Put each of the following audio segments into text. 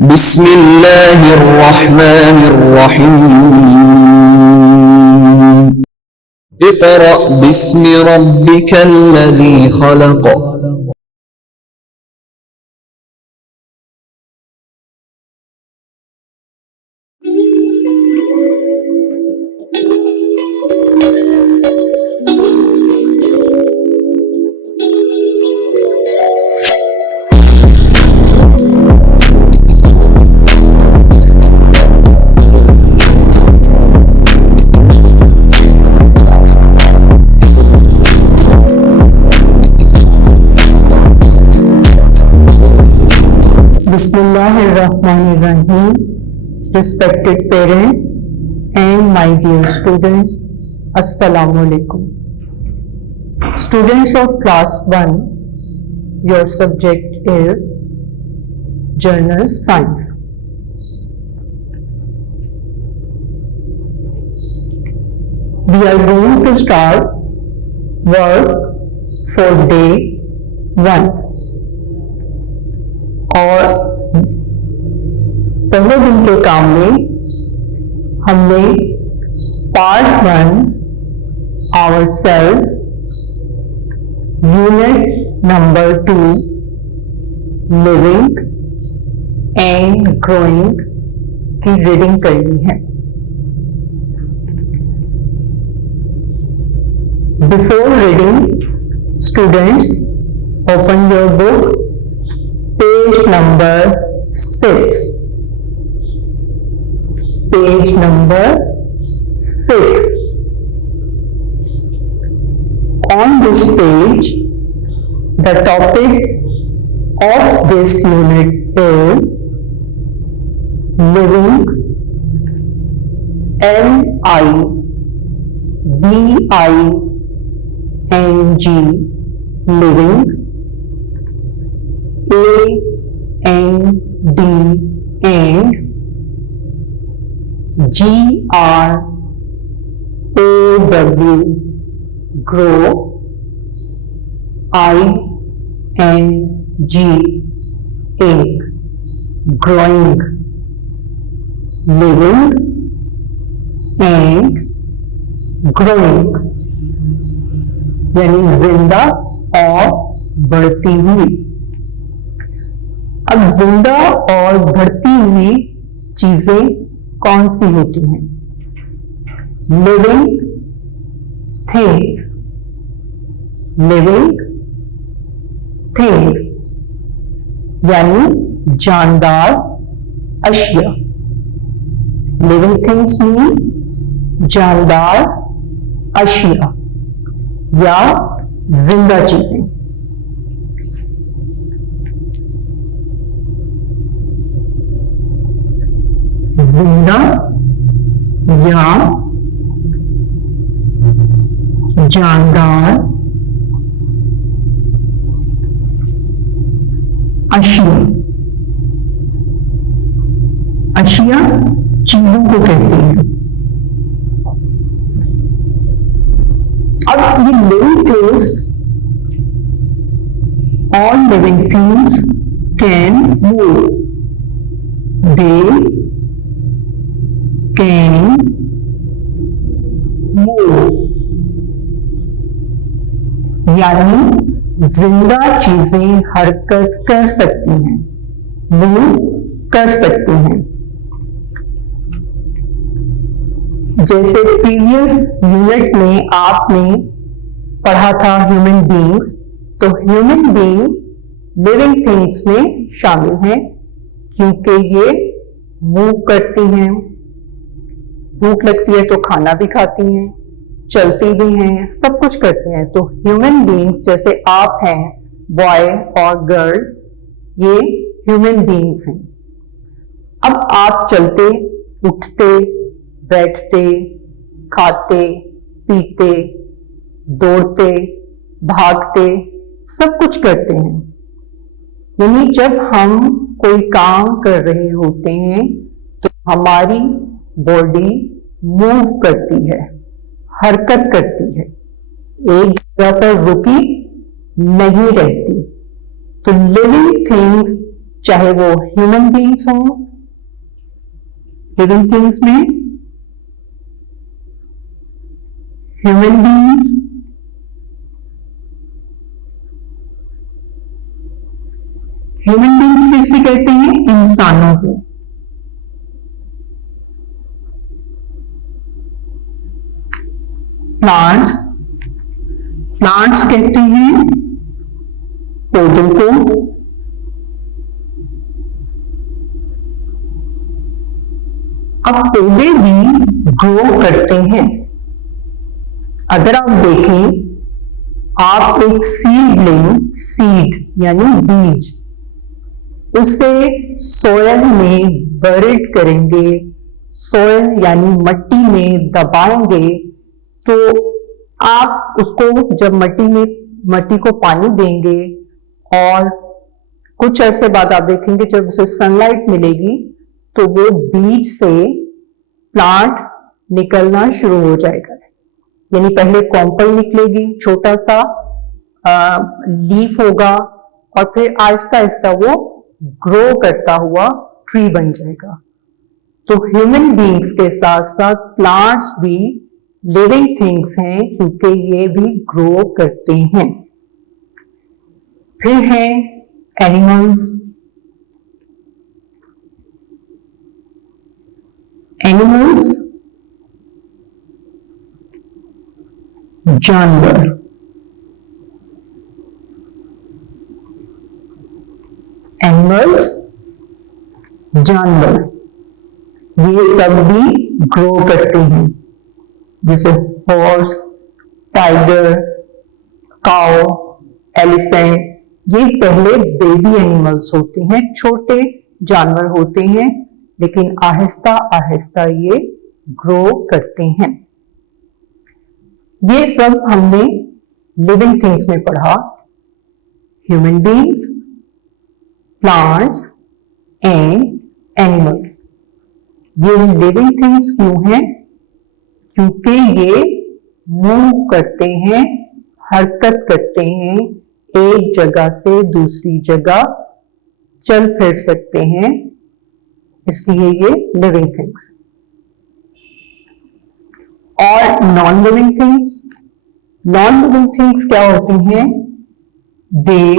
بسم الله الرحمن الرحيم اقرأ باسم ربك الذي خلق Bismillahirrahmanirrahim. Respected parents and my dear students, Assalamu alaikum. Students of class 1, your subject is General Science. We are going to start work for day 1. और पहले दिन के काम में हमने part 1 our sales unit number 2 living and growing की reading करनी है। Before reading students open your book page number 6. Page number 6. On this page, the topic of this unit is living, L-I-V-I-N-G, living, A-N-D, and G-R-O-W, grow, I-N-G, ink, growing, living and growing, यानी जिंदा और बढ़ती हुई। अब जिंदा और बढ़ती हुई चीजें कौन सी होती हैं? लिविंग थिंग्स, लिविंग थिंग्स यानी जानदार अशिया। लिविंग थिंग्स मीन जानदार अशिया या जिंदा चीजें। जिंदा या जानदार अशिया। अशिया चीजों को कहते हैं। अब ये living things, all living things can move, they can move, यानी जिंदा चीजें हरकत कर सकती हैं, मूव कर सकती हैं। जैसे प्रीवियस यूनिट में आपने पढ़ा था ह्यूमन बीइंग्स, तो ह्यूमन बीइंग्स लिविंग थिंग्स में शामिल हैं क्योंकि ये मूव करती हैं, भूख लगती है तो खाना भी खाती हैं, चलती भी हैं, सब कुछ करती हैं। तो ह्यूमन बीइंग्स जैसे आप हैं, बॉय और गर्ल, ये ह्यूमन बीइंग्स हैं। अब आप चलते, उठते, बैठते, खाते, पीते, दौड़ते, भागते, सब कुछ करते हैं। यानी जब हम कोई काम कर रहे होते हैं तो हमारी बॉडी मूव करती है, हरकत करती है, एक जगह पर रुकी नहीं रहती। तो लिविंग थिंग्स चाहे वो ह्यूमन बीइंग्स हों, लिविंग थिंग्स में ह्यूमन बीइंग्स, ह्यूमन बीइंग्स किसे कहते हैं? इंसानों को। प्लांट्स, प्लांट्स कहते हैं पौधों को। अब पौधे भी ग्रो करते हैं। अगर आप देखें, आप एक सीडलिंग, सीड यानी बीज, उसे सोयल में बरिड करेंगे, सोयल यानी मट्टी में दबाएंगे, तो आप उसको जब मट्टी को पानी देंगे और कुछ अरसे बाद आप देखेंगे जब उसे सनलाइट मिलेगी तो वो बीज से प्लांट निकलना शुरू हो जाएगा। यानी पहले कॉम्पल निकलेगी, छोटा सा लीफ होगा और फिर आहिस्ता आहिस्ता वो ग्रो करता हुआ ट्री बन जाएगा। तो ह्यूमन बीइंग्स के साथ साथ प्लांट्स भी लिविंग थिंग्स हैं क्योंकि ये भी ग्रो करते हैं। फिर है एनिमल्स। एनिमल्स जानवर, एनिमल्स जानवर, ये सब भी ग्रो करते हैं, जैसे हॉर्स, टाइगर, काऊ, एलिफेंट। ये पहले बेबी एनिमल्स होते हैं, छोटे जानवर होते हैं, लेकिन आहिस्ता आहिस्ता ये ग्रो करते हैं। ये सब हमने लिविंग थिंग्स में पढ़ा, human beings, plants and animals. ये लिविंग थिंग्स क्यों हैं? क्योंकि ये मूव करते हैं, हरकत करते हैं, एक जगह से दूसरी जगह चल फिर सकते हैं, इसलिए ये लिविंग थिंग्स। और non living things, non living things क्या होती हैं? दे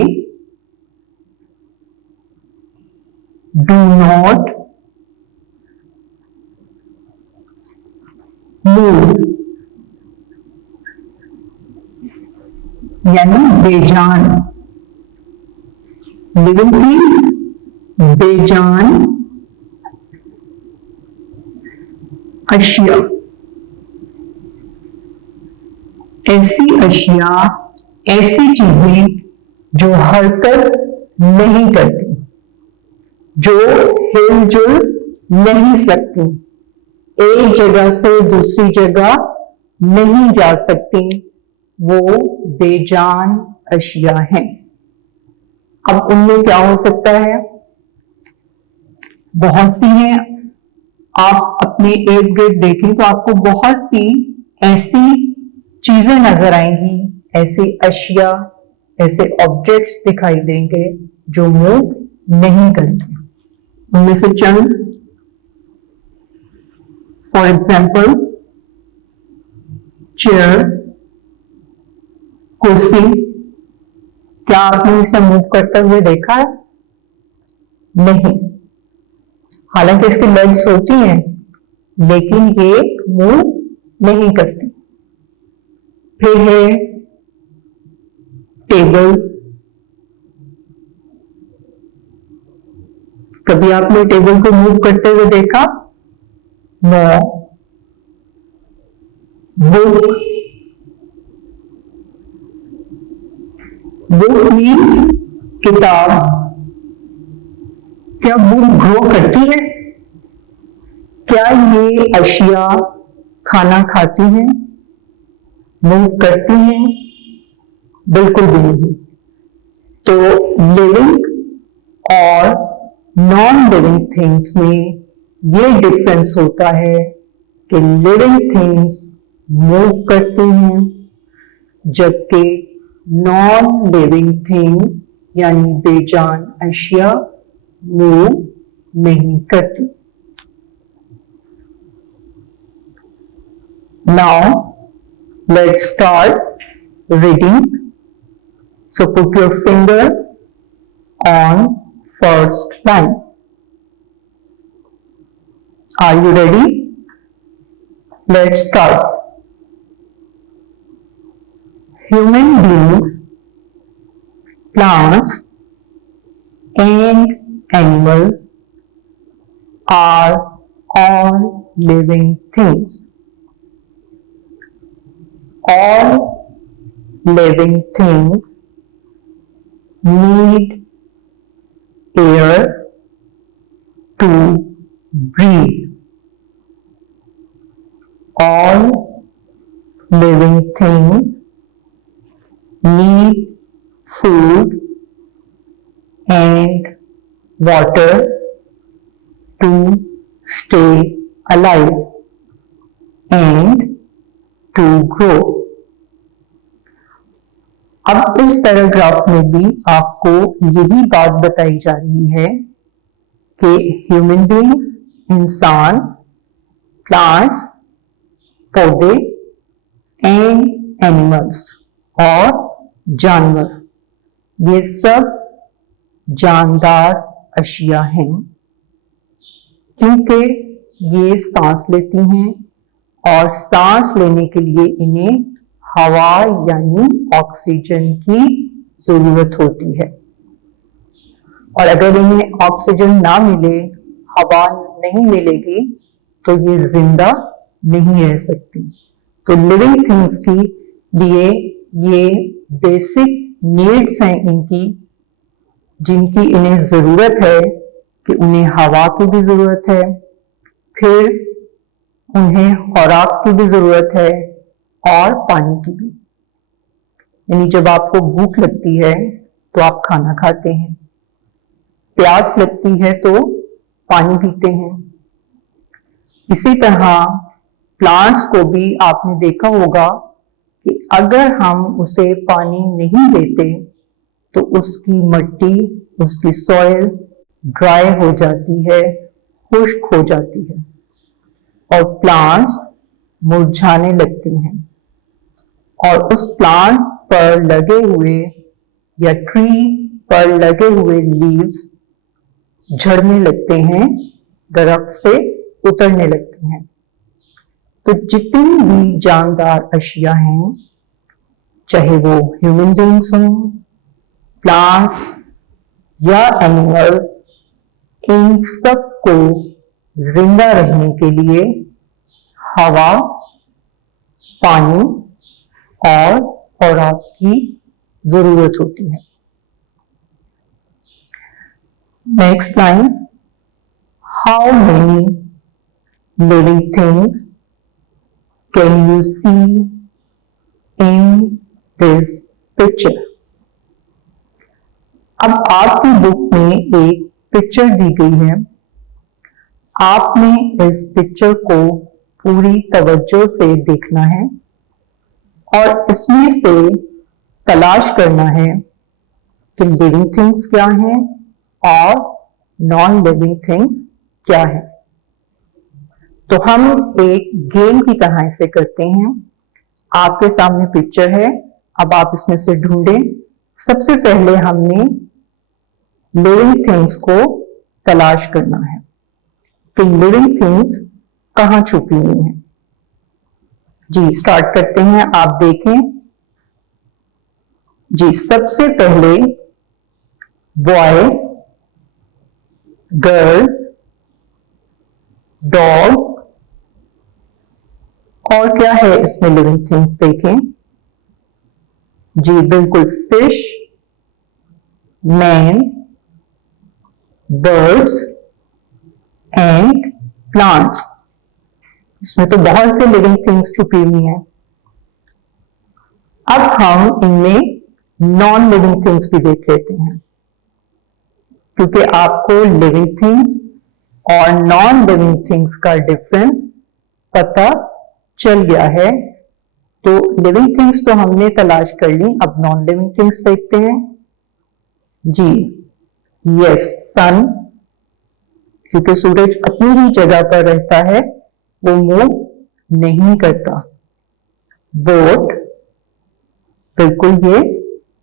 डू नॉट मूव, यानी बेजान। लिविंग थिंग्स बेजान अशिया, ऐसी अशिया, ऐसी चीजें जो हरकत नहीं करती, जो हिलजुल नहीं सकती, एक जगह से दूसरी जगह नहीं जा सकती, वो बेजान अशिया हैं। अब उनमें क्या हो सकता है? बहुत सी हैं। आप अपने इर्द गिर्द देखें तो आपको बहुत सी ऐसी चीजें नजर आएंगी, ऐसी अशिया, ऐसे ऑब्जेक्ट्स दिखाई देंगे जो मूव नहीं करते। उनमें से चंद, फॉर एग्जाम्पल चेयर, कुर्सी। क्या आपने इसे मूव करते हुए देखा है? नहीं। हालांकि इसकी लेग्स होती हैं, लेकिन ये मूव नहीं करती। फिर है टेबल। कभी आपने टेबल को मूव करते हुए देखा? नो। बुक, बुक मीन्स किताब। क्या बुक ग्रो करती है? क्या ये अशिया खाना खाती हैं, मूव करती हैं? बिल्कुल भी नहीं। तो लिविंग और नॉन लिविंग थिंग्स में ये डिफरेंस होता है कि लिविंग थिंग्स मूव करती हैं, जबकि नॉन लिविंग थिंग्स यानी बेजान अशिया मूव नहीं करती। Now let's start reading. So put your finger on first line. Are you ready? Let's start. Human beings, plants, and animals are all living things. All living things need air to breathe. All living things need food and water to stay alive and to grow. अब इस paragraph में भी आपको यही बात बताई जा रही है कि ह्यूमन बीइंग्स, इंसान, प्लांट्स, पौधे एंड एनिमल्स और जानवर, ये सब जानदार अशिया हैं क्योंकि ये सांस लेती हैं और सांस लेने के लिए इन्हें हवा यानी ऑक्सीजन की जरूरत होती है। और अगर इन्हें ऑक्सीजन ना मिले, हवा नहीं मिलेगी, तो ये जिंदा नहीं रह सकती। तो लिविंग थिंग्स के लिए ये बेसिक नीड्स हैं इनकी, जिनकी इन्हें जरूरत है कि उन्हें हवा की भी जरूरत है, फिर उन्हें खुराक की भी जरूरत है और पानी की भी। यानी जब आपको भूख लगती है तो आप खाना खाते हैं, प्यास लगती है तो पानी पीते हैं। इसी तरह प्लांट्स को भी आपने देखा होगा कि अगर हम उसे पानी नहीं देते तो उसकी मिट्टी, उसकी सॉइल ड्राई हो जाती है, खुश्क हो जाती है और प्लांट्स मुरझाने लगती हैं और उस प्लांट पर लगे हुए या ट्री पर लगे हुए लीव्स झड़ने लगते हैं, दरख्त से उतरने लगती हैं। तो जितनी भी जानदार अशिया हैं, चाहे वो ह्यूमन बीइंग्स हों, प्लांट्स या एनिमल्स, इन सब को जिंदा रहने के लिए हवा, पानी और खुराक की जरूरत होती है। Next line, how many living things can you see in this picture? अब आपकी बुक में एक पिक्चर दी गई है, आपने इस पिक्चर को पूरी तवज्जो से देखना है और इसमें से तलाश करना है कि लिविंग थिंग्स क्या हैं और नॉन लिविंग थिंग्स क्या है। तो हम एक गेम की तरह इसे करते हैं। आपके सामने पिक्चर है, अब आप इसमें से ढूंढें। सबसे पहले हमने लिविंग थिंग्स को तलाश करना है कि लिविंग थिंग्स कहां छुपी हुई हैं। जी स्टार्ट करते हैं, आप देखें। जी सबसे पहले बॉय, गर्ल, डॉग और क्या है इसमें लिविंग थिंग्स देखें। जी बिल्कुल, fish, man, birds and plants. इसमें तो बहुत से लिविंग थिंग्स छुपी हुई हैं। अब हम इनमें नॉन लिविंग थिंग्स भी देख लेते हैं, क्योंकि आपको लिविंग थिंग्स और नॉन लिविंग थिंग्स का डिफरेंस पता चल गया है। तो लिविंग थिंग्स तो हमने तलाश कर ली, अब नॉन लिविंग थिंग्स देखते हैं। जी यस, सन, क्योंकि सूरज अपनी ही जगह पर रहता है, वो मूव नहीं करता। बोट, बिल्कुल ये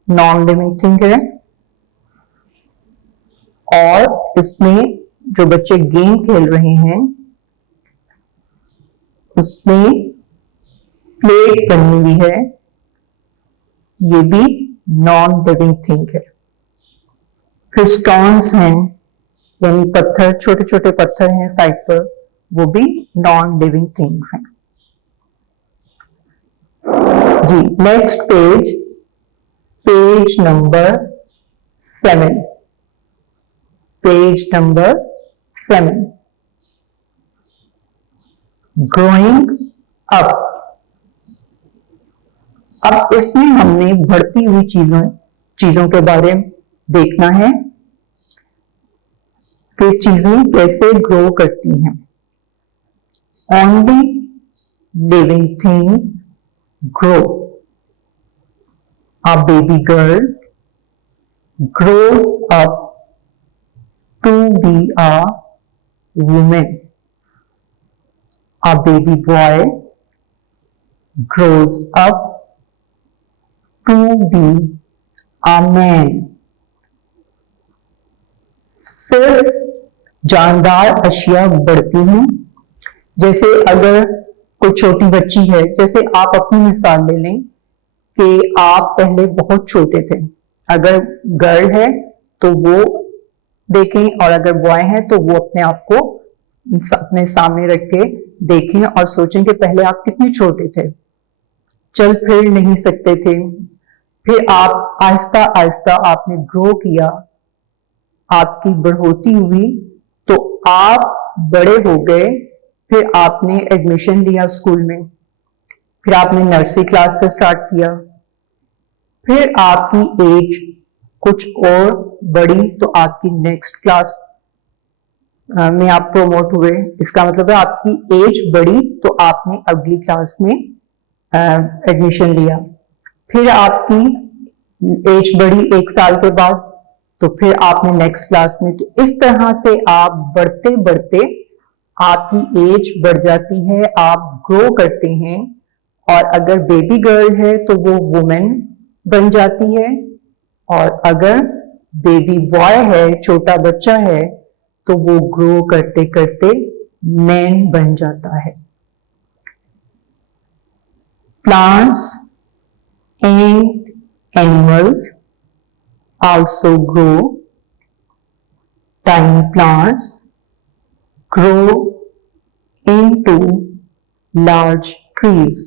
नॉन लिविंग थिंग है। और इसमें जो बच्चे गेम खेल रहे हैं उसमें प्लेट बनी हुई है, ये भी नॉन लिविंग थिंग है। फिर स्टोन्स हैं, यानी पत्थर, छोटे छोटे पत्थर हैं साइड पर, वो भी नॉन लिविंग थिंग्स हैं। जी, next page, page number 7, page number 7, growing up. अब इसमें हमने बढ़ती हुई चीजों के बारे में देखना है कि चीजें कैसे ग्रो करती हैं। Only living things grow. A baby girl grows up to be a woman. A baby boy grows up to be a man. सिर्फ जानदार अशिया बढ़ती हैं। जैसे अगर कोई छोटी बच्ची है, जैसे आप अपनी मिसाल ले लें कि आप पहले बहुत छोटे थे। अगर गर्ल है तो वो देखें, और अगर बॉय है तो वो अपने आप को अपने सामने रख के देखें और सोचें कि पहले आप कितने छोटे थे, चल फिर नहीं सकते थे। फिर आप आहिस्ता आहिस्ता आपने ग्रो किया, आपकी बढ़ोती हुई, तो आप बड़े हो गए। फिर आपने एडमिशन लिया स्कूल में, फिर आपने नर्सरी क्लास से स्टार्ट किया, फिर आपकी एज कुछ और बढ़ी तो आपकी नेक्स्ट क्लास में आप प्रोमोट हुए। इसका मतलब है आपकी एज बढ़ी तो आपने अगली क्लास में एडमिशन लिया। फिर आपकी एज बढ़ी 1 साल के बाद, तो फिर आपने नेक्स्ट क्लास में। तो इस तरह से आप बढ़ते बढ़ते आपकी एज बढ़ जाती है, आप ग्रो करते हैं। और अगर बेबी गर्ल है तो वो वुमेन बन जाती है, और अगर बेबी बॉय है, छोटा बच्चा है, तो वो ग्रो करते करते मैन बन जाता है। Plants and animals also grow. Tiny plants grow into large trees.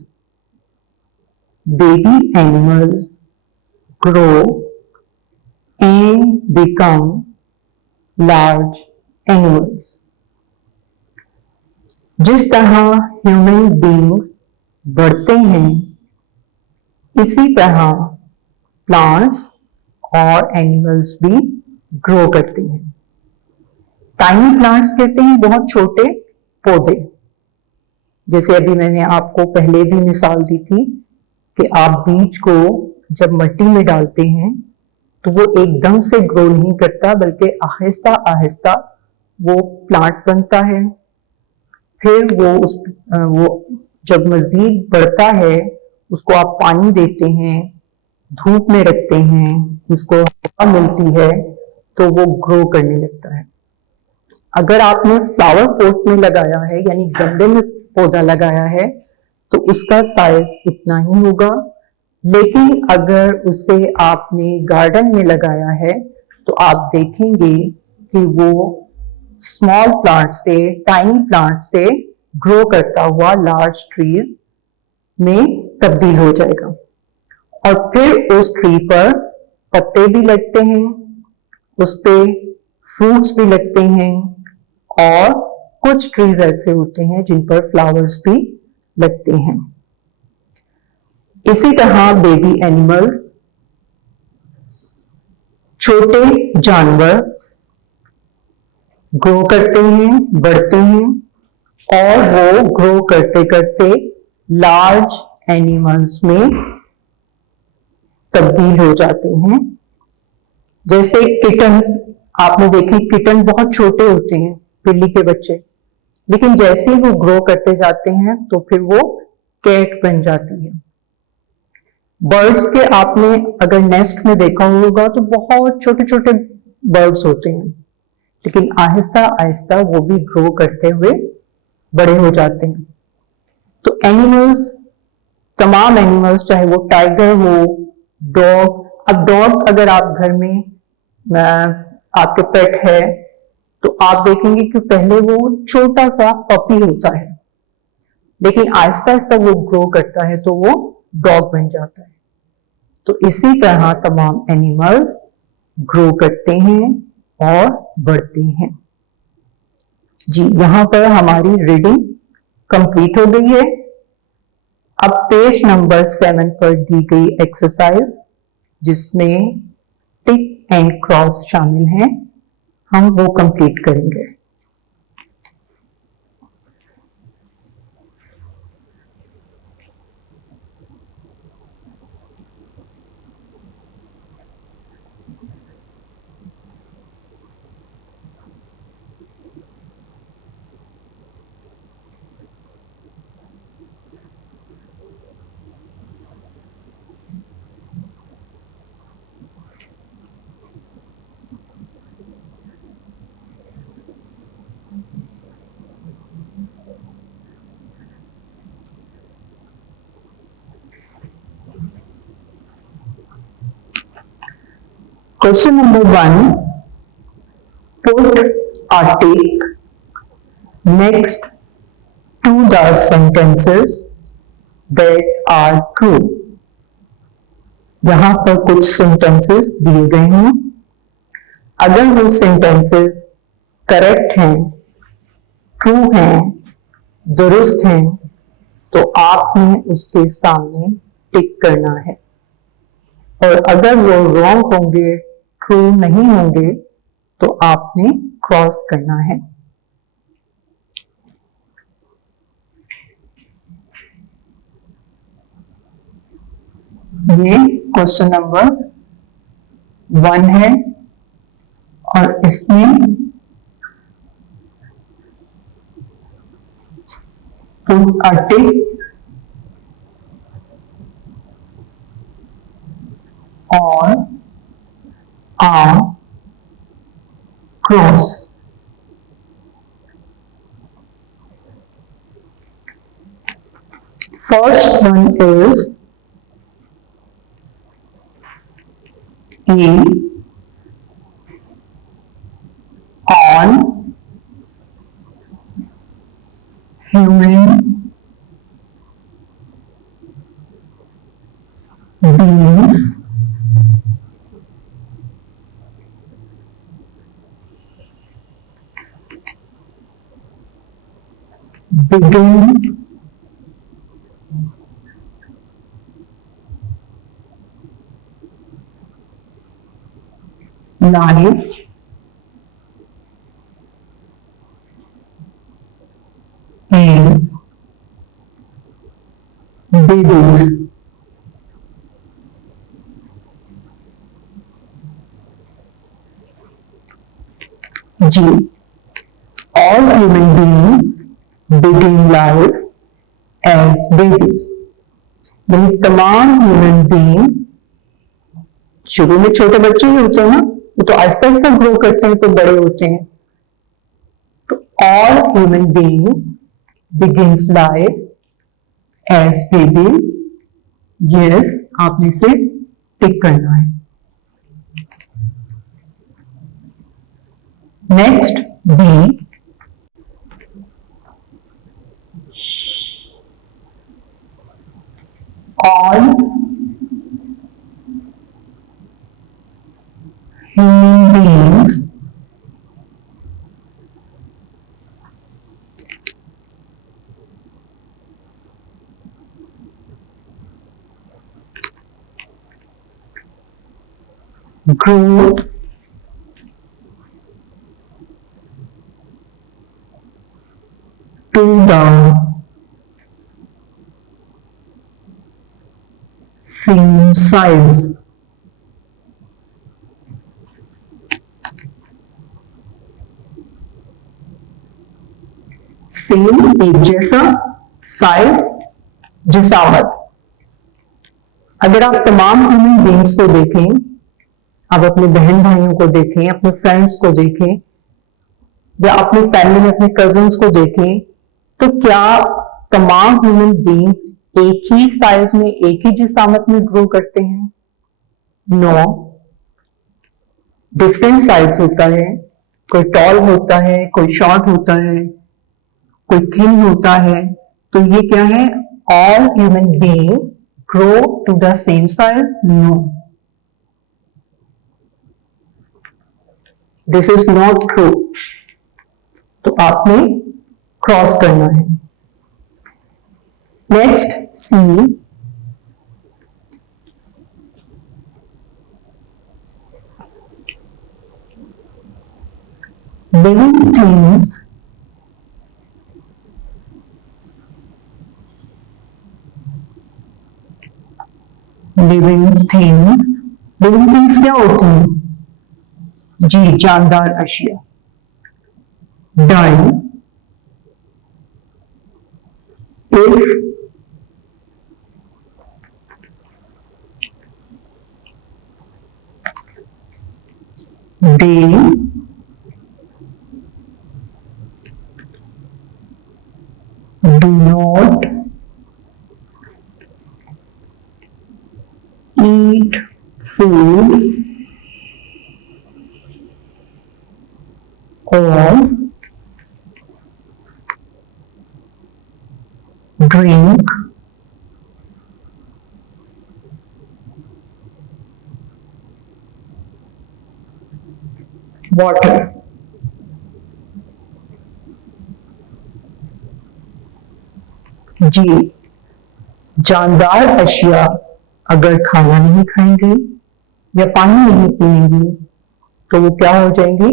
Baby animals grow and become large animals. जिस तरह ह्यूमन बीइंग्स बढ़ते हैं, इसी तरह प्लांट्स और एनिमल्स भी ग्रो करते हैं। टाइनी प्लांट्स कहते हैं बहुत छोटे पौधे। जैसे अभी मैंने आपको पहले भी मिसाल दी थी कि आप बीज को जब मिट्टी में डालते हैं तो वो एकदम से ग्रो नहीं करता, बल्कि आहिस्ता आहिस्ता वो प्लांट बनता है। फिर वो जब मजीद बढ़ता है, उसको आप पानी देते हैं, धूप में रखते हैं, उसको हवा मिलती है, तो वो ग्रो करने लगता है। अगर आपने फ्लावर पॉट में लगाया है, यानी गमले में पौधा लगाया है, तो उसका साइज इतना ही होगा। लेकिन अगर उसे आपने गार्डन में लगाया है, तो आप देखेंगे कि वो स्मॉल प्लांट से, टाइनी प्लांट से ग्रो करता हुआ लार्ज ट्रीज में तब्दील हो जाएगा। और फिर उस ट्री पर पत्ते भी लगते हैं, उस पे फ्रूट्स भी लगते हैं, और कुछ ट्रीज ऐसे होते हैं जिन पर फ्लावर्स भी लगते हैं। इसी तरह बेबी एनिमल्स, छोटे जानवर ग्रो करते हैं, बढ़ते हैं, और वो ग्रो करते करते लार्ज एनिमल्स में तब्दील हो जाते हैं। जैसे किटन्स, आपने देखे किटन बहुत छोटे होते हैं, बिल्ली के बच्चे, लेकिन जैसे ही वो ग्रो करते जाते हैं तो फिर वो कैट बन जाती है। बर्ड्स के आपने अगर नेस्ट में देखा होगा तो बहुत छोटे छोटे बर्ड्स होते हैं, लेकिन आहिस्ता आहिस्ता वो भी ग्रो करते हुए बड़े हो जाते हैं। तो एनिमल्स, तमाम एनिमल्स, चाहे वो टाइगर हो, डॉग, अब डॉग अगर आप घर में आपके पेट है तो आप देखेंगे कि पहले वो छोटा सा पपी होता है, लेकिन आहिस्ता आहिस्ता वो ग्रो करता है तो वो डॉग बन जाता है। तो इसी तरह तमाम एनिमल्स ग्रो करते हैं और बढ़ते हैं। जी, यहां पर हमारी रीडिंग कंप्लीट हो गई है। अब पेज नंबर 7 पर दी गई एक्सरसाइज, जिसमें टिक एंड क्रॉस शामिल हैं, हम वो कंप्लीट करेंगे। Question number 1. Put a tick next to the sentences that are true. यहां पर कुछ सेंटेंसेस दिए गए हैं। अगर वो सेंटेंसेस करेक्ट हैं, ट्रू हैं, दुरुस्त हैं, तो आपने उसके सामने टिक करना है, और अगर वो रॉन्ग होंगे, ट्रू नहीं होंगे, तो आपने क्रॉस करना है। ये क्वेश्चन नंबर 1 है और इसमें पुट अ टिक और आ cross. First one is E on human beings begin life as babies. G. All human beings begin life as babies. यानी तमाम ह्यूमन बीइंग्स शुरू में छोटे बच्चे ही होते हैं ना, वो तो आहिस्ता आहिस्ता ग्रो करते हैं तो बड़े होते हैं। तो all human beings begins life as babies. Yes, आपने इसे टिक करना है। Next B, all human beings grow to the same size. Same, एक जैसा, साइज, जिसामत। अगर आप तमाम ह्यूमन बींग्स को देखें, आप अपने बहन भाइयों को देखें, अपने फ्रेंड्स को देखें, या अपनी फैमिली में अपने कजिन्स को देखें, तो क्या तमाम ह्यूमन बींग्स एक ही साइज में, एक ही जिसामत में ग्रो करते हैं? नो, डिफरेंट साइज होता है। कोई टॉल होता है, कोई शॉर्ट होता है, कोई थिन होता है। तो ये क्या है? All human beings grow to the same size? No, this is not true. तो आपने क्रॉस करना है। Next, C, living things living things क्या होती हैं? जी, जानदार अशिया। Die if they do not eat food or drink water. जी, जानदार अशिया अगर खाना नहीं खाएंगे या पानी नहीं पिएंगी तो वो क्या हो जाएंगी?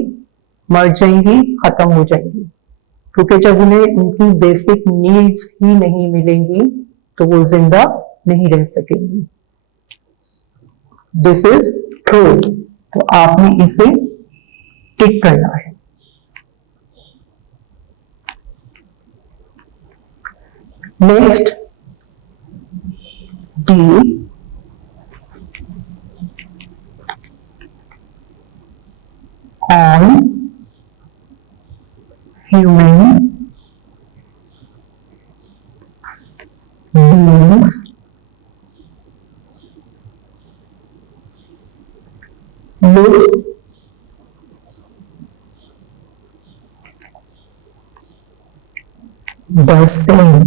मर जाएंगी, खत्म हो जाएंगी। क्योंकि जब उन्हें उनकी बेसिक नीड्स ही नहीं मिलेंगी तो वो जिंदा नहीं रह सकेंगी। This is true. तो आपने इसे टिक करना है। Next, D, on human beings look the same.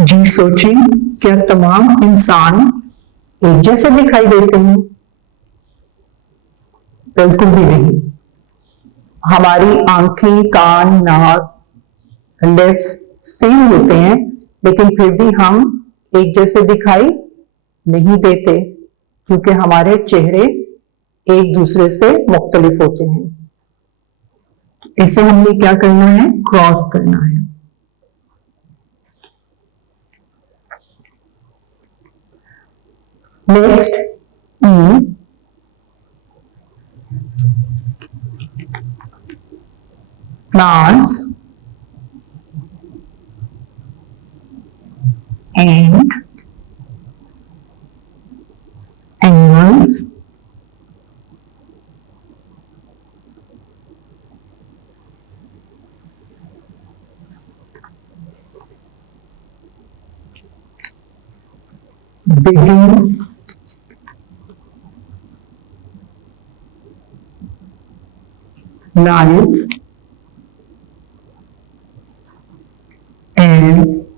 जी सोचिए, क्या तमाम इंसान एक जैसे दिखाई देते हैं? बिल्कुल भी नहीं। हमारी आंखें, कान, नाक, लिप्स सेम होते हैं, लेकिन फिर भी हम एक जैसे दिखाई नहीं देते क्योंकि हमारे चेहरे एक दूसरे से मुख्तलिफ होते हैं। इसे हमने क्या करना है? क्रॉस करना है। Next, E, plants and animals begin life as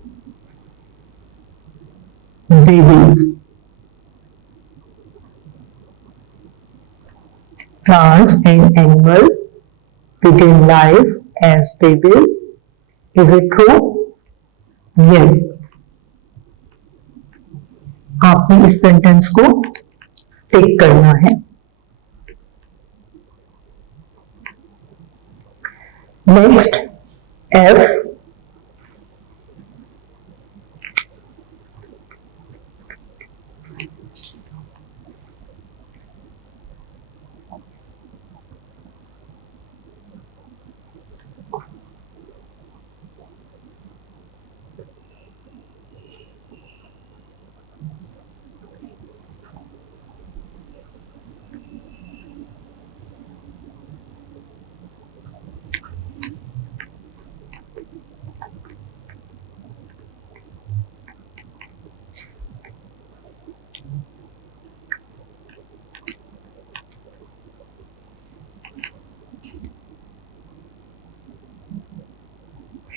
babies. Plants and animals begin life as babies. Is it true? Yes. आपने इस सेंटेंस को टिक करना है। Next, F,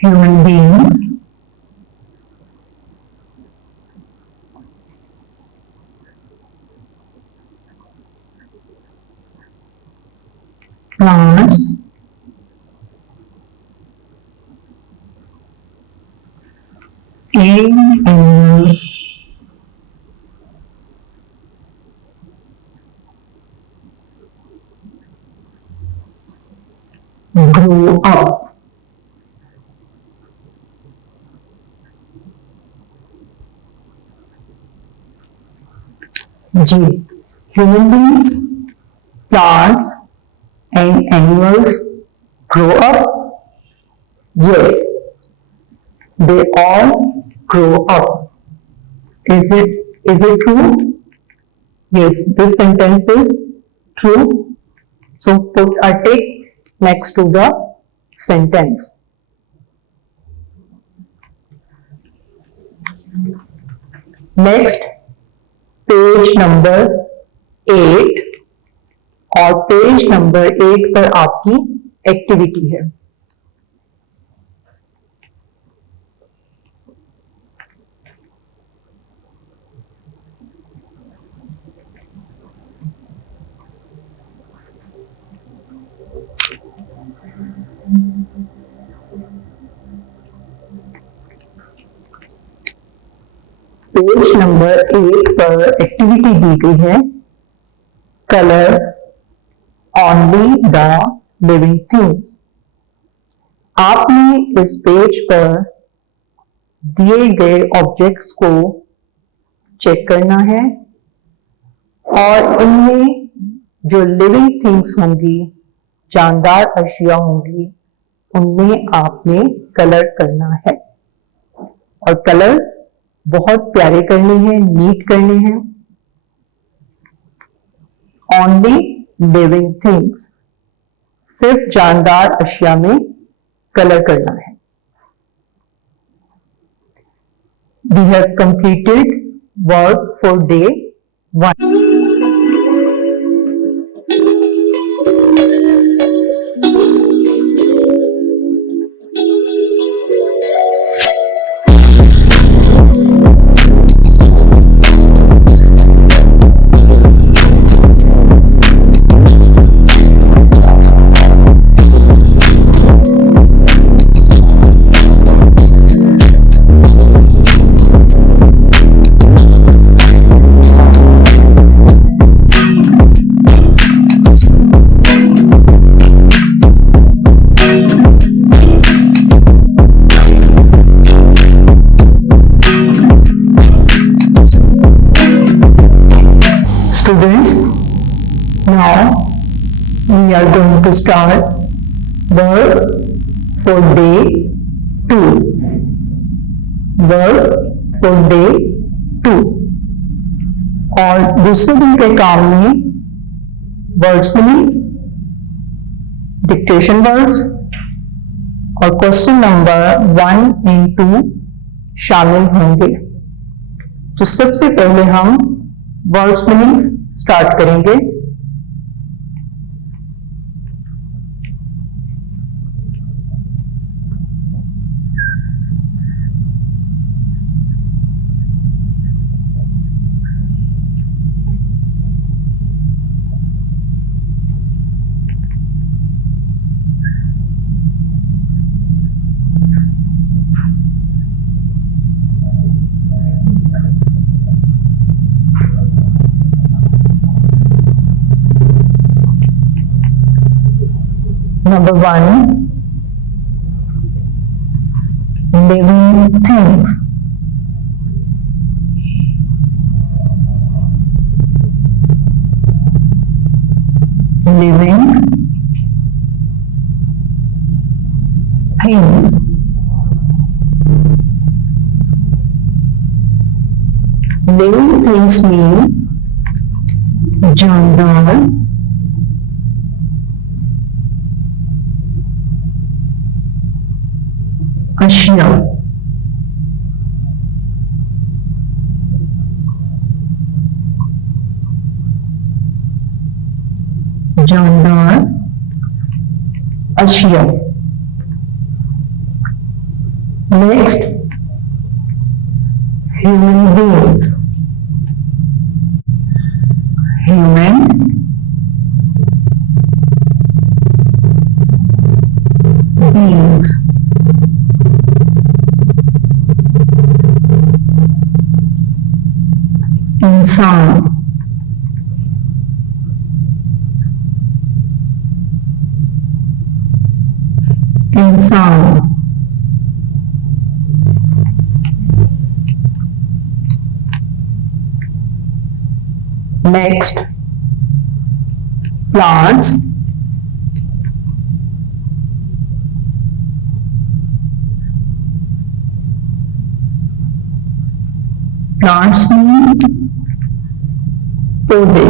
human beings, plants, and animals. Grow up. G. Human beings, plants, and animals grow up? Yes, they all grow up. Is it true? Yes, this sentence is true. So put a tick next to the sentence. Next, page number 8 और page number 8 पर आपकी activity है। Page number 8 पर activity दी गई है, colour only the living things. आपने इस page पर दिए गए ऑब्जेक्ट्स को चेक करना है और इनमें जो लिविंग थिंग्स होंगी, जानदार अशिया होंगी, उनमें आपने कलर करना है और कलर्स बहुत प्यारे करने हैं, नीट करने हैं। ओनली लिविंग थिंग्स, सिर्फ जानदार अशिया में कलर करना है। We have completed work for day 1। Students, now we are going to start work for day 2. Work for day 2 और दूसरे दिन के काम में वर्ड्स मीनिंग्स, डिक्टेशन वर्ड्स और क्वेश्चन नंबर 1 एंड 2 शामिल होंगे। तो सबसे पहले हम वर्ड्स मीनिंग्स स्टार्ट करेंगे। Number 1, living things. Living things. Living things mean जानदार, अशिया। जानदार अशिया। Next, human beings. Human beings. इंसान. इंसान. Next, plants. Plants mean पौधे.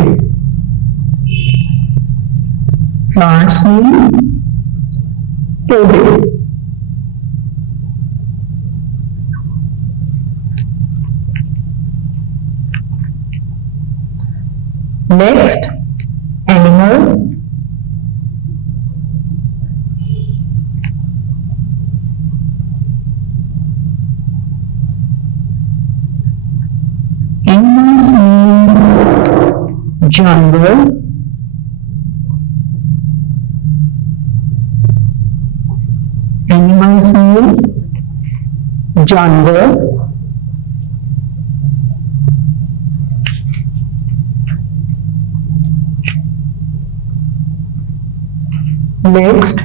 Plants mean पौधे. Next, animals. Animals mean जानवर. Animals mean जानवर. Next,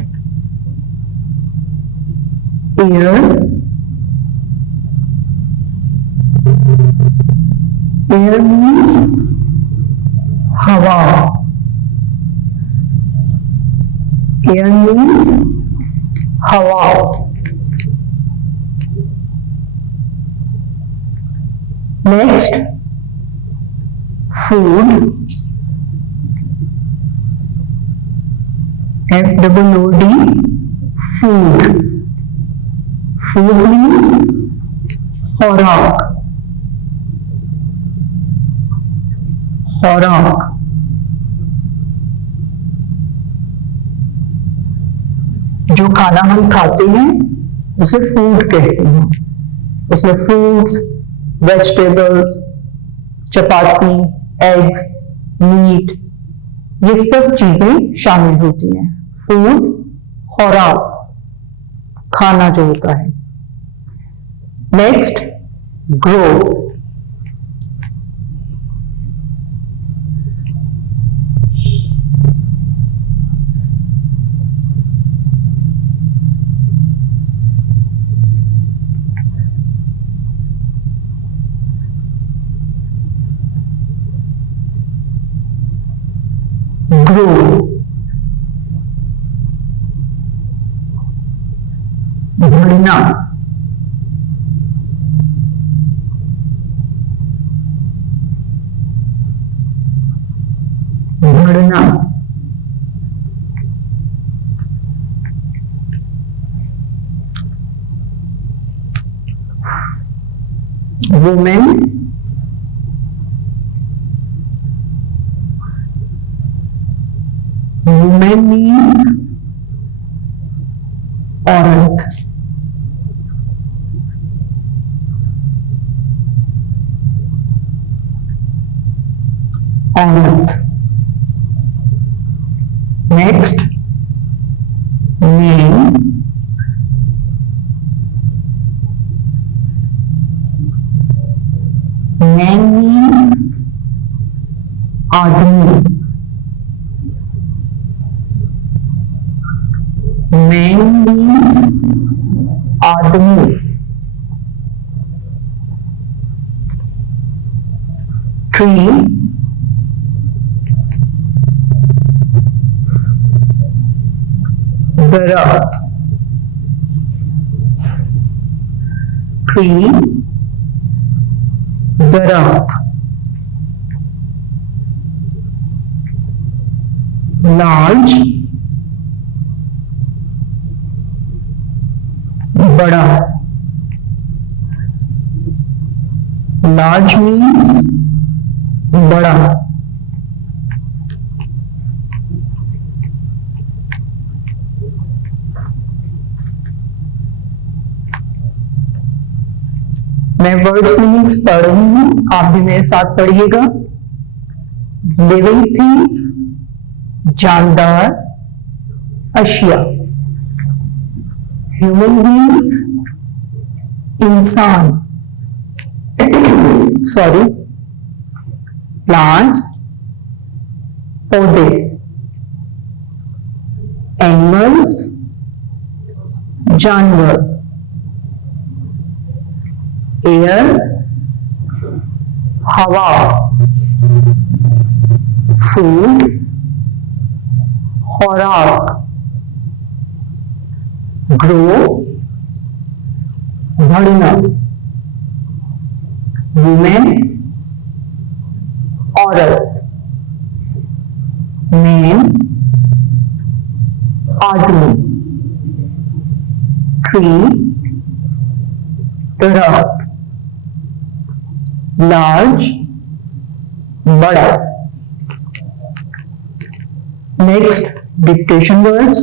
air. Air means हवा. Air means हवा. Next, food. FOOD, food. Food means खुराक. खुराक. जो खाना हम खाते हैं उसे फूड कहते हैं. उसमें फ्रूट्स, वेजिटेबल्स, चपाती, एग्स, मीट, ये सब चीजें शामिल होती हैं. फूड, खुराक, खाना जो होता है. Next, grow. ग्रो. बढ़ना. बढ़ना. वुमेन. Woman means औरत. औरत. Next, man. Man means आदमी. Man means आदमी. Tree. दरख्त. Tree, दरख्त. Large, बड़ा. Large means बड़ा. मैं वर्ड्स मीनिंग्स पढ़ रही हूं, आप भी मेरे साथ पढ़िएगा। लिविंग थिंग्स, जानदार अशिया। ह्यूमन बीइंग्स, इंसान सॉरी, प्लांट्स पौधे। एनिमल्स जानवर। एयर हवा। फूड खुराक। ग्रो बढ़ना। वुमेन औरत। मैन आदमी। ट्री दरख्त। लार्ज बड़ा। Next dictation words.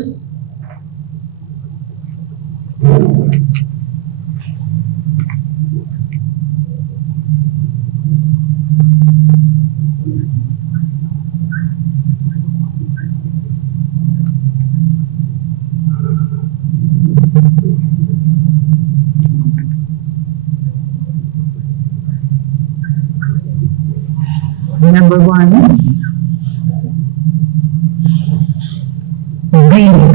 Number 1, breathe.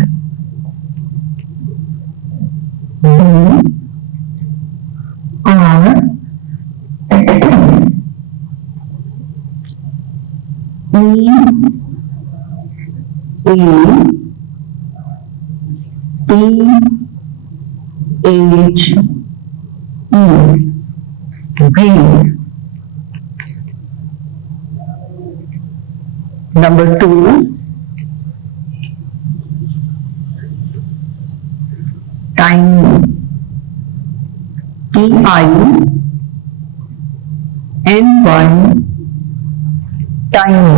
Breathe. Number 2, tiny. T-I-N-Y, tiny.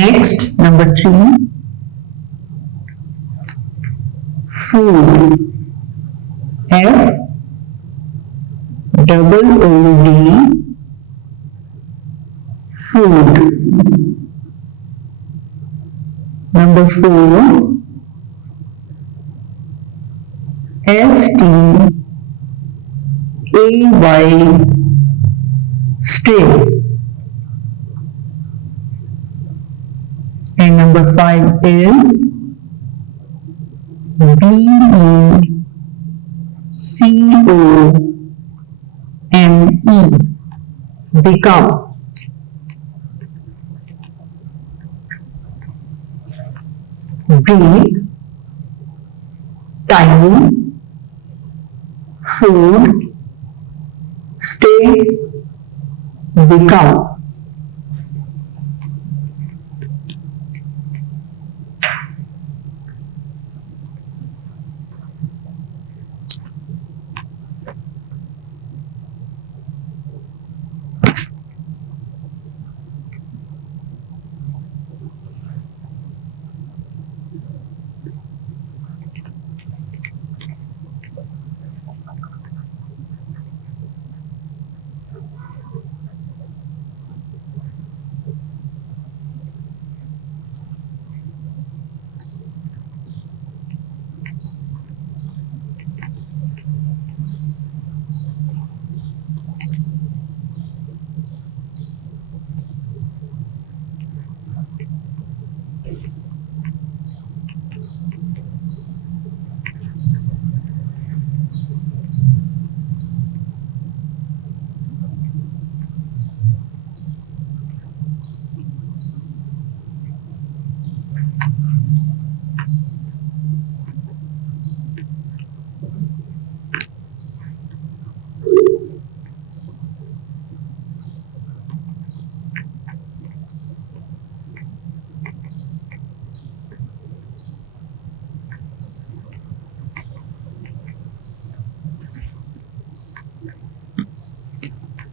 Next, number 3, food. F-double-O-D, food. Number 4, S-T-A-Y, stay. And number 5 is B-E-C-O-M-E, become. Breathe, tiny, food, stay, become.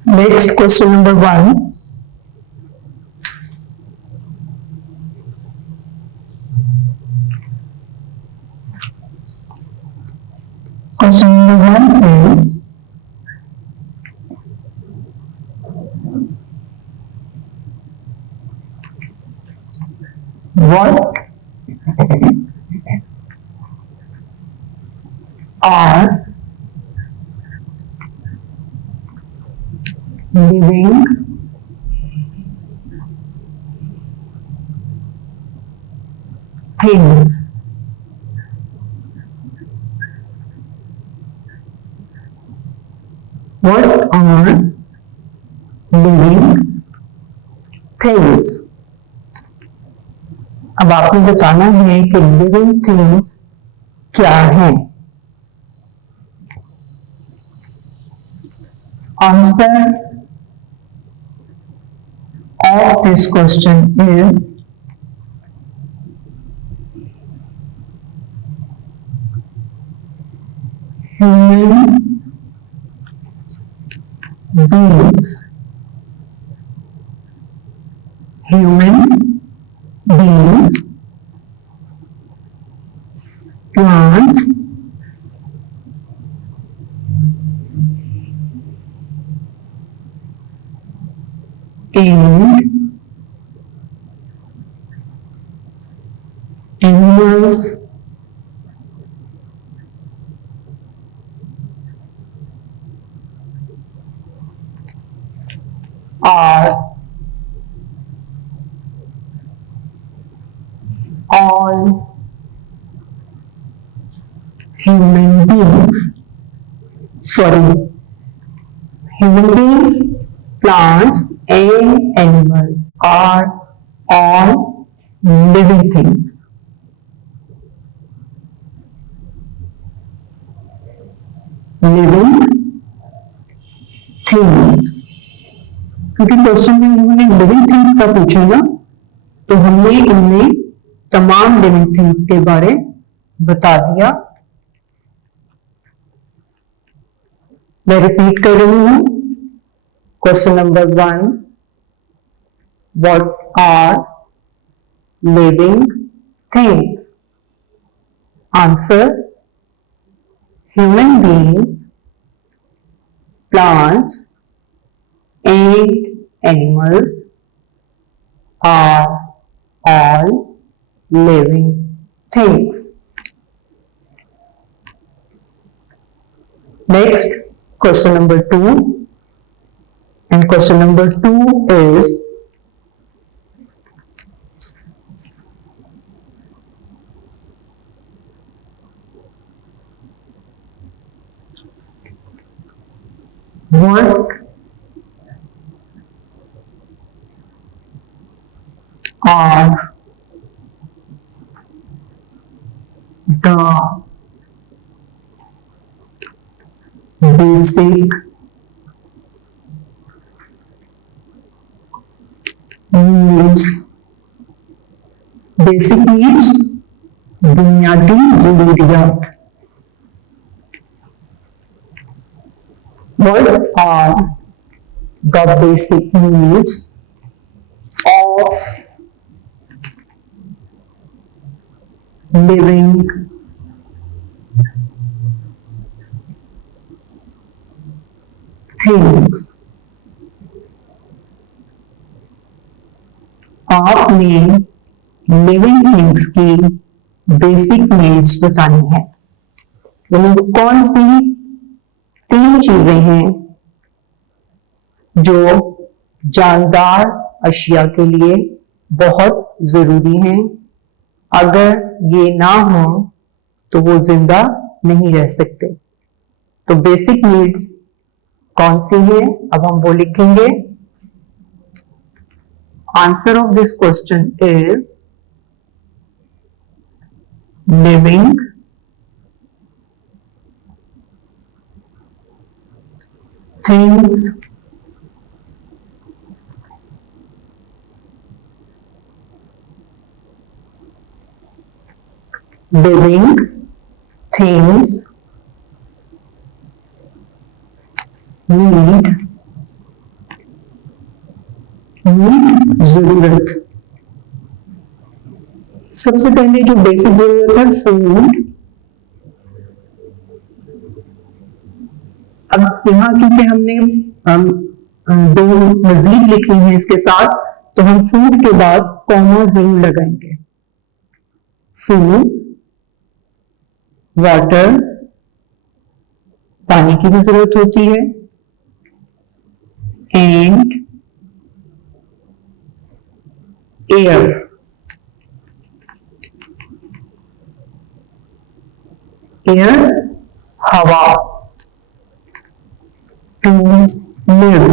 Next, question number 1. Question number 1 is, What are living things? What are living things? अब आपने बताना है कि living things क्या है। Answer of this question is human beings. Human beings, plants, and animals are all human beings. Sorry, human beings, plants, and animals are all living things. Living things. क्योंकि question में उन्होंने living things का पूछा ना, तो हमने इनमें तमाम लिविंग थिंग्स के बारे बता दिया। मैं रिपीट कर रही हूं। Question number 1, what are living things? Answer, human beings, plants and animals are all living things. Next, question number 2, and question number 2 is what are the basic needs? Basic needs, बुनियादी जरूरियात। What are the basic needs of living things? आपने living things की basic needs बतानी है। यानी कौन सी 3 चीजें हैं जो जानदार अशिया के लिए बहुत जरूरी हैं। अगर ये ना हो तो वो जिंदा नहीं रह सकते। तो बेसिक नीड्स कौन सी है, अब हम वो लिखेंगे। Answer of this question is living things living things need जरूरत। सबसे पहले जो बेसिक जरूरत है फूड। अब यहाँ क्योंकि हमने 2 मजीद लिखनी है इसके साथ, तो हम फूड के बाद कॉमा जरूर लगाएंगे। फूड, वाटर, पानी की भी जरूरत होती है, एंड एयर, एयर हवा, to live,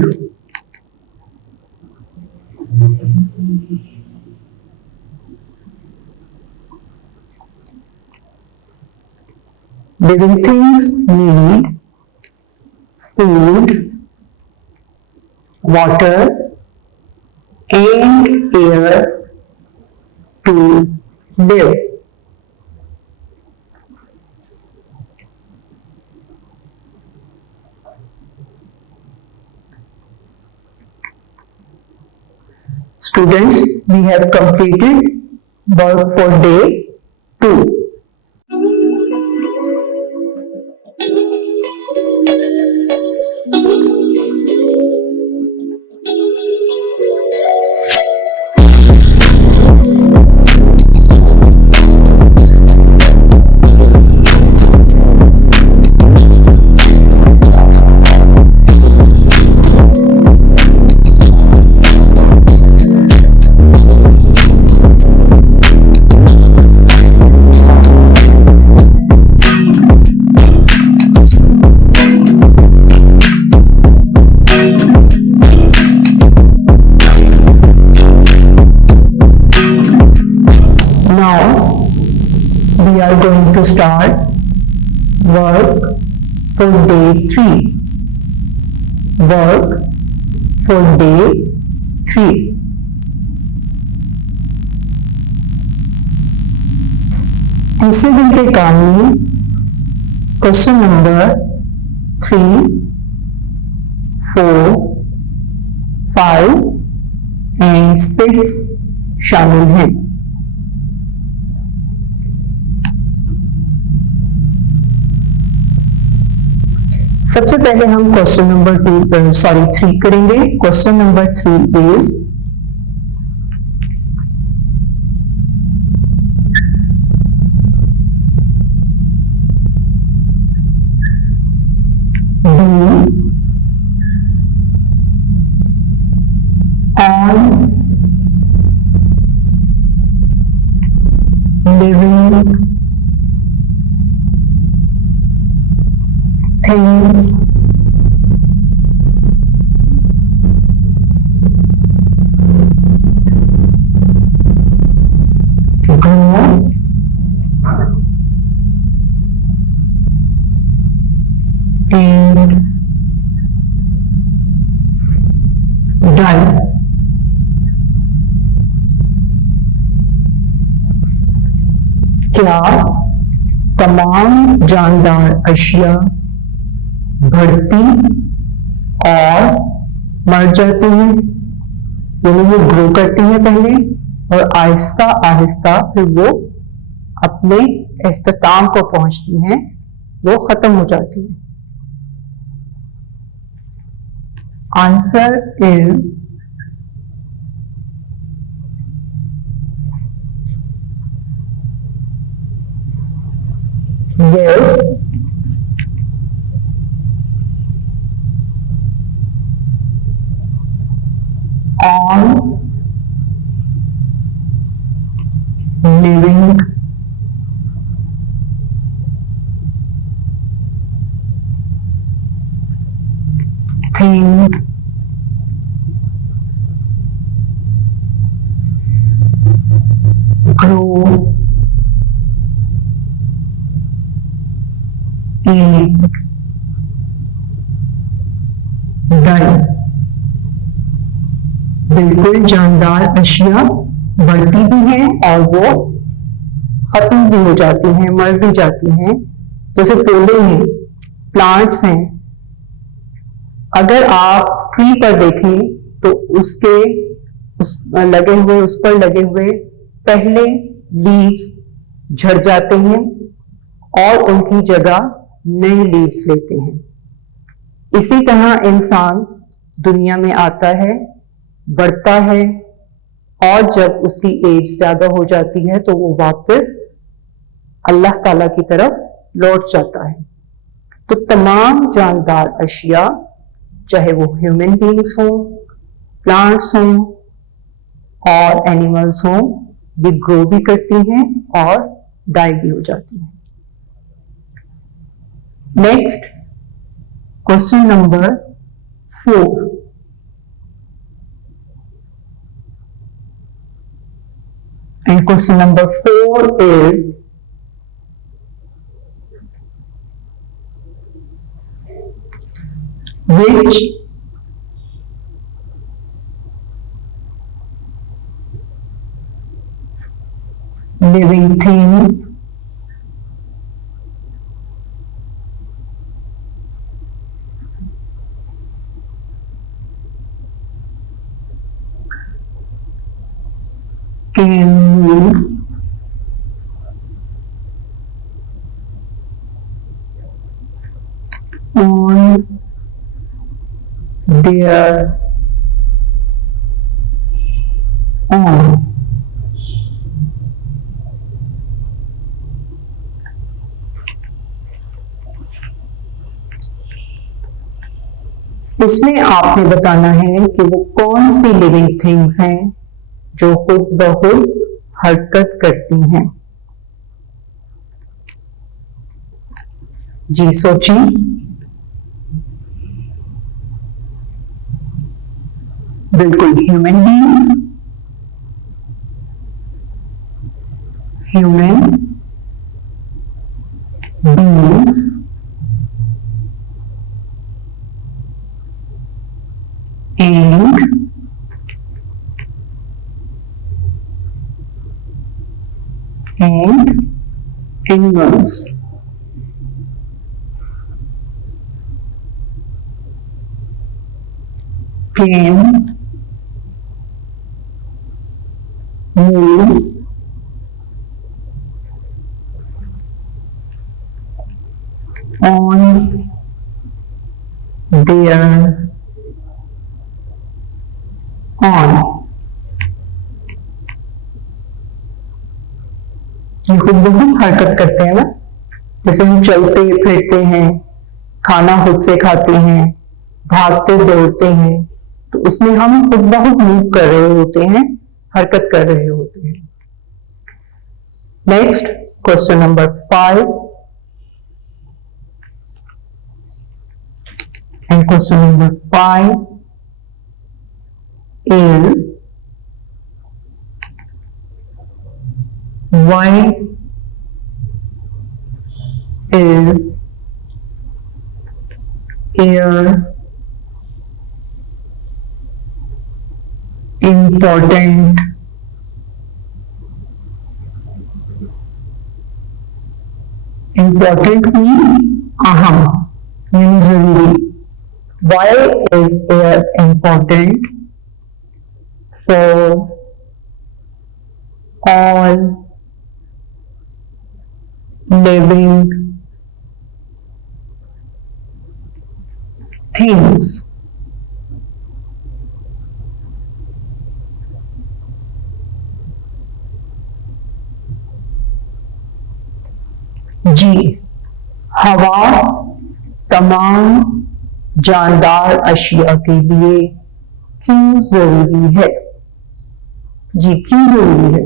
living things need food, water and air to live. Students, we have completed work for day 2. We are going to start work for day 3. Work for day 3. तीसरे दिन के काम में question number 3, 4, 5 and 6 शामिल हैं। सबसे पहले हम क्वेश्चन नंबर 3 करेंगे। Question number 3 is living things grow and die. क्या तमाम जानदार अशिया बढ़ती और मर जाती हैं, यानी वो ग्रो करती हैं पहले और आहिस्ता आहिस्ता फिर वो अपने इख्तिताम को पहुंचती हैं, वो खत्म हो जाती हैं। Answer is yes, all living things grow and die. बिल्कुल जानदार अशिया बढ़ती भी हैं और वो खत्म भी हो जाती हैं, मर भी जाती हैं। जैसे पौधे हैं, प्लांट्स हैं, अगर आप ट्री पर देखें तो उसके उस पर लगे हुए पहले लीव्स झड़ जाते हैं और उनकी जगह नए लीव्स लेते हैं। इसी तरह इंसान दुनिया में आता है, बढ़ता है और जब उसकी एज ज्यादा हो जाती है तो वो वापस अल्लाह ताला की तरफ लौट जाता है। तो तमाम जानदार अशिया, चाहे वो ह्यूमन बींग्स हों, प्लांट्स हों और एनिमल्स हों, ये ग्रो भी करती हैं और डाई भी हो जाती हैं। Next, question number 4। And question number 4 is, which living things can move on their own? इसमें आपने बताना है कि वो कौन सी लिविंग थिंग्स हैं जो खुद ब खुद हरकत करती हैं। जी सोचिए। बिल्कुल, human beings, human beings and animals. Can move on their own. ये खुद बहुत हरकत करते हैं ना, जैसे हम चलते फिरते हैं, खाना खुद से खाते हैं, भागते दौड़ते हैं, तो उसमें हम खुद बहुत मूव कर रहे होते हैं, हरकत कर रहे होते हैं। Next, question number 5 and question number 5 is, why is air important means aham, means zaruri. Why is air important for all living things? जी, हवा तमाम जानदार अशिया के लिए क्यों जरूरी है? जी, क्यों जरूरी है?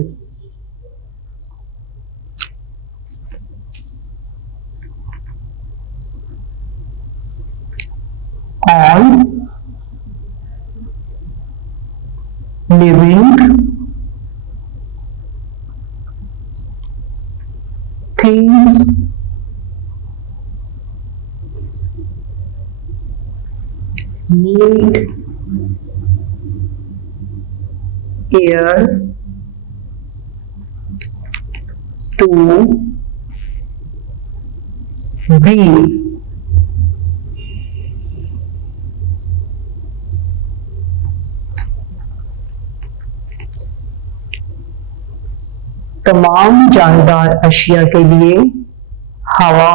All living things need air to breathe. तमाम जानदार अशिया के लिए हवा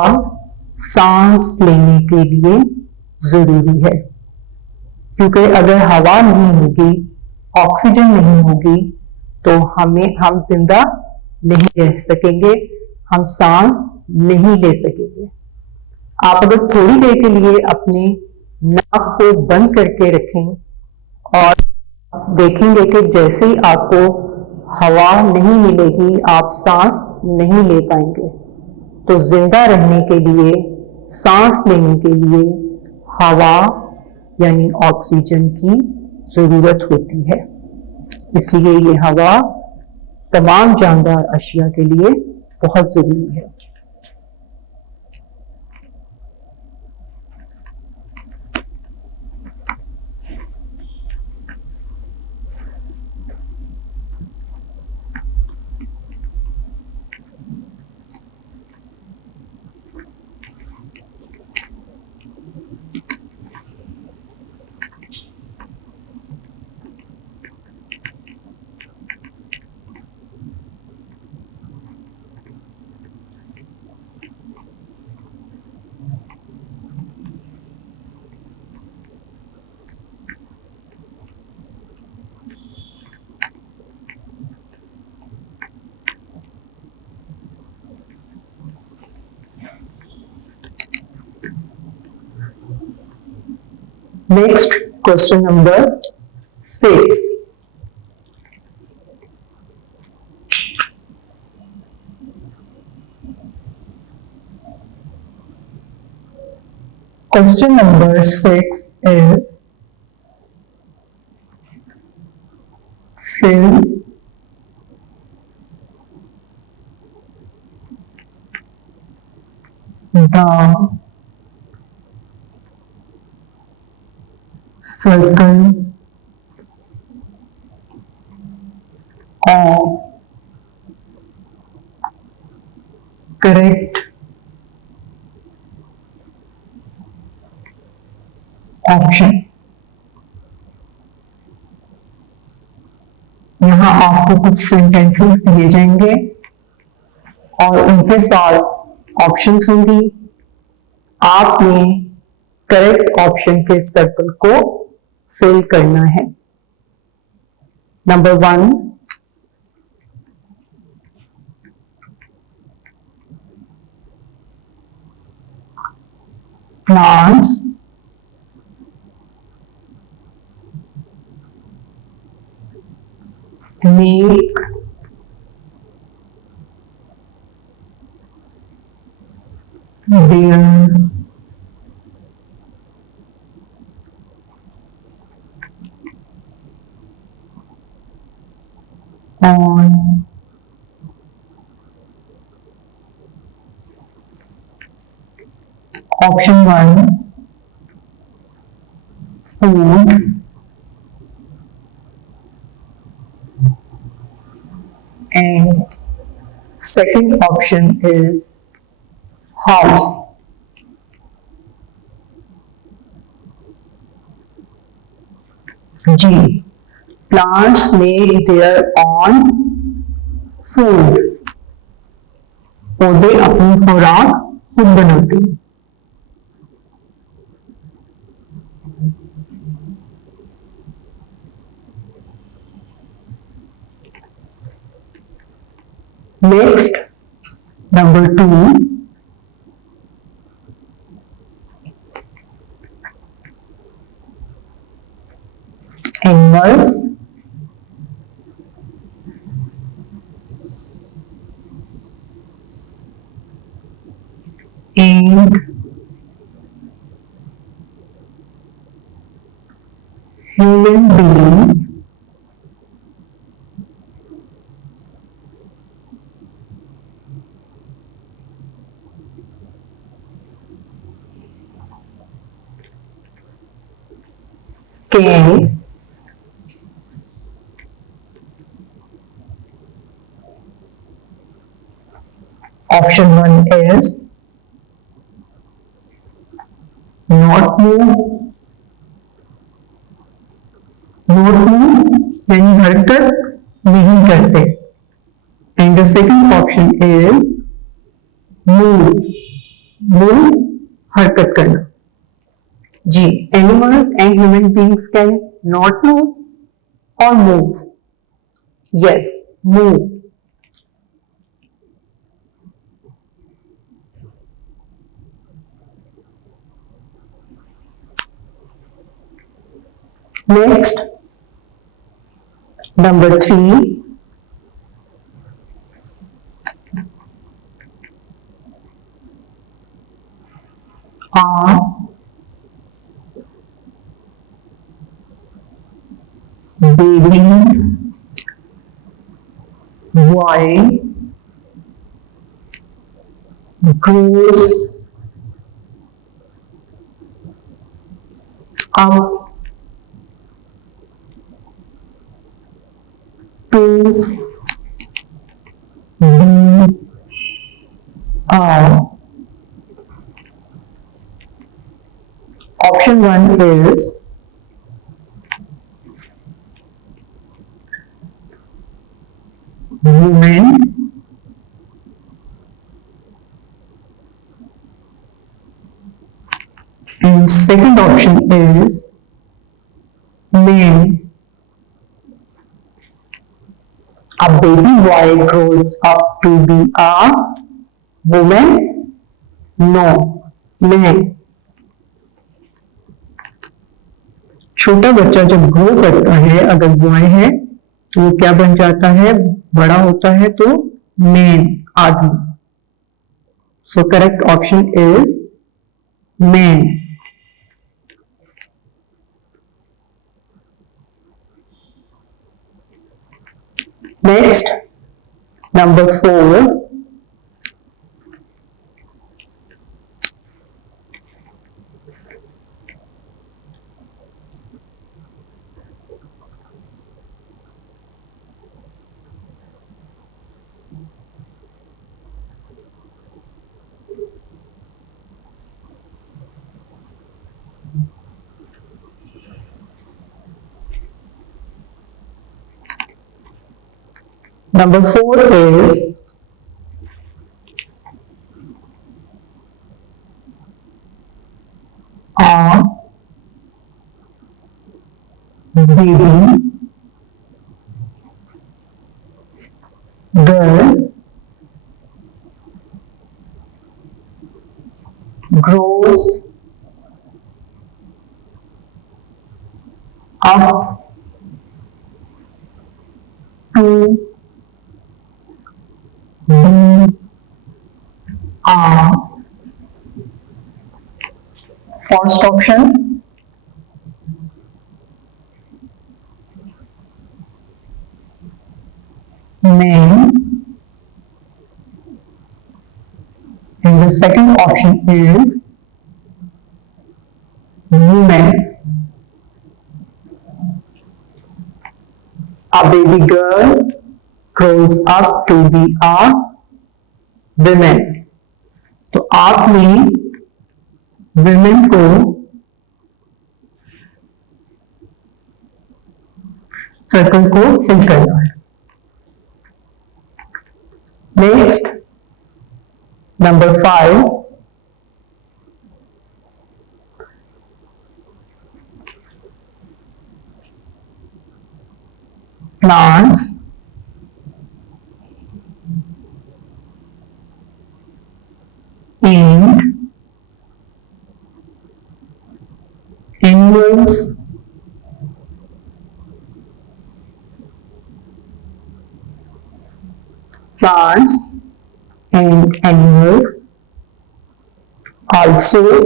सांस लेने के लिए जरूरी है, क्योंकि अगर हवा नहीं होगी, ऑक्सीजन नहीं होगी, तो हम जिंदा नहीं रह सकेंगे, हम सांस नहीं ले सकेंगे। आप अगर थोड़ी देर के लिए अपने नाक को बंद करके रखें और देखेंगे कि जैसे ही आपको हवा नहीं मिलेगी आप सांस नहीं ले पाएंगे। तो जिंदा रहने के लिए, सांस लेने के लिए हवा यानी ऑक्सीजन की जरूरत होती है। इसलिए ये हवा तमाम जानदार अशिया के लिए बहुत जरूरी है। Next, question number 6. Question number 6 is fill the circle of correct option. यहाँ आपको कुछ सेंटेंसेस दिए जाएंगे और उनके साथ ऑप्शंस होंगी। आपने करेक्ट ऑप्शन के सर्कल को फिल करना है। Number 1, plants make their on option 1 food, and second option is house. G, plants make their own food. पौधे अपनी खुराक खुद बनाते हैं। Next, number 2, animals and human beings can option 1 is not move, यानी हरकत नहीं करते, and the second option is move, हरकत करना। जी, animals and human beings can not move or move. Yes, move. Next, number 3, are baby boy grows up to be a. Option 1 is woman, and second option is man. A baby boy grows up to be a woman? No, man. छोटा बच्चा जब grow करता है, अगर boy है तो वो क्या बन जाता है, बड़ा होता है तो मैन, आदमी. So correct option is man. Next, number 4, number 4 is a baby girl grows up to be a. First option, man, and the second option is woman. A baby girl grows up to be a woman. तो आपने women को circle को fill करना है. Next, number 5, plants and animals plants and animals also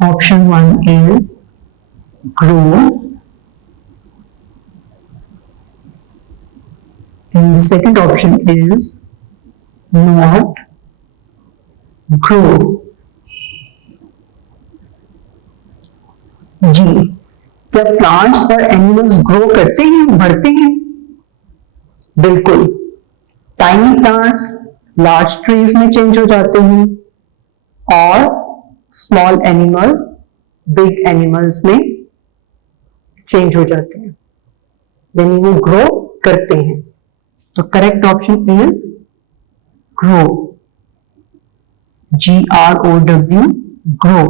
option 1 is grow, and the second option is not grow. जी, क्या plants और animals grow करते हैं, बढ़ते हैं? बिल्कुल. टाइनी प्लांट्स लार्ज ट्रीज में चेंज हो जाते हैं और स्मॉल एनिमल्स बिग एनिमल्स में चेंज हो जाते हैं, यानी वो ग्रो करते हैं. तो correct option is grow, GROW, grow.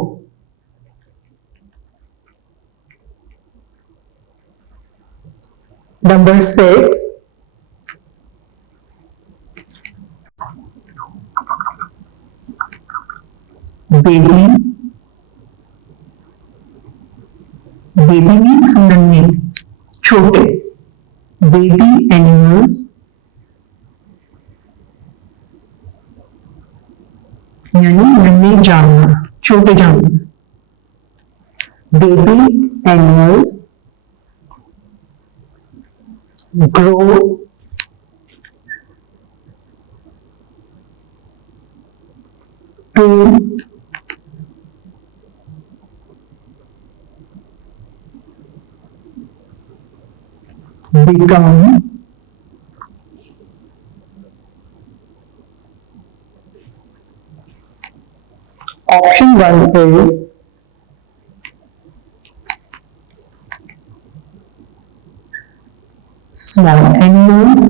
Number 6, baby, baby means नन्हे, छोटे, बेबी एनिमल्स यानी नन्हे जानवर, छोटे जानवर। Baby animals grow to become option 1 is small animals,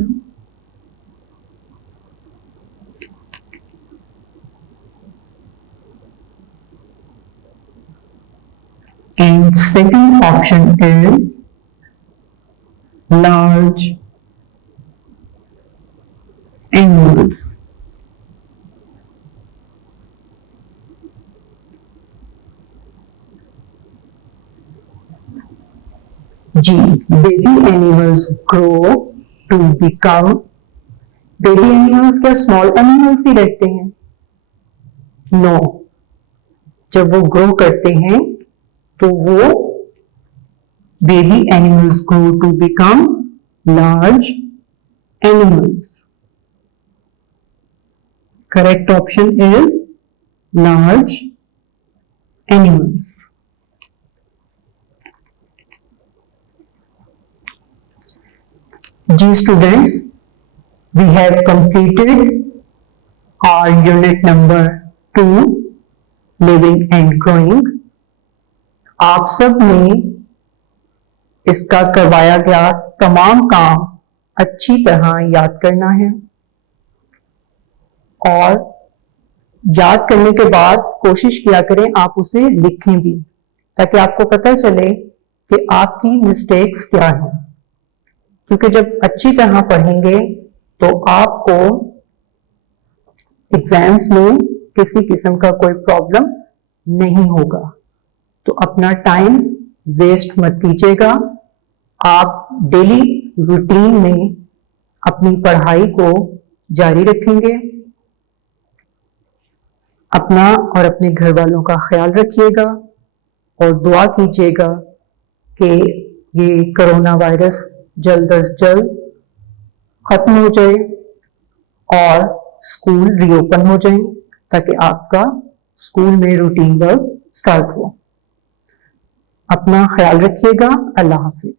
and second option is large animals. जी, baby animals grow to become, baby animals क्या small animals ही रहते हैं? नो, जब वो ग्रो करते हैं तो वो baby animals grow to become large animals. Correct option is large animals. G students, we have completed our unit number 2, living and growing. आप सब ने इसका करवाया गया तमाम काम अच्छी तरह याद करना है और याद करने के बाद कोशिश किया करें आप उसे लिखें भी, ताकि आपको पता चले कि आपकी मिस्टेक्स क्या हैं। क्योंकि जब अच्छी तरह पढ़ेंगे तो आपको एग्जाम्स में किसी किस्म का कोई प्रॉब्लम नहीं होगा। तो अपना टाइम वेस्ट मत कीजिएगा। आप डेली रूटीन में अपनी पढ़ाई को जारी रखेंगे। अपना और अपने घर वालों का ख्याल रखिएगा और दुआ कीजिएगा कि ये कोरोना वायरस जल्द अज जल्द खत्म हो जाए और स्कूल रीओपन हो जाए, ताकि आपका स्कूल में रूटीन वर्क स्टार्ट हो। अपना ख्याल रखिएगा। अल्लाह हाफिज।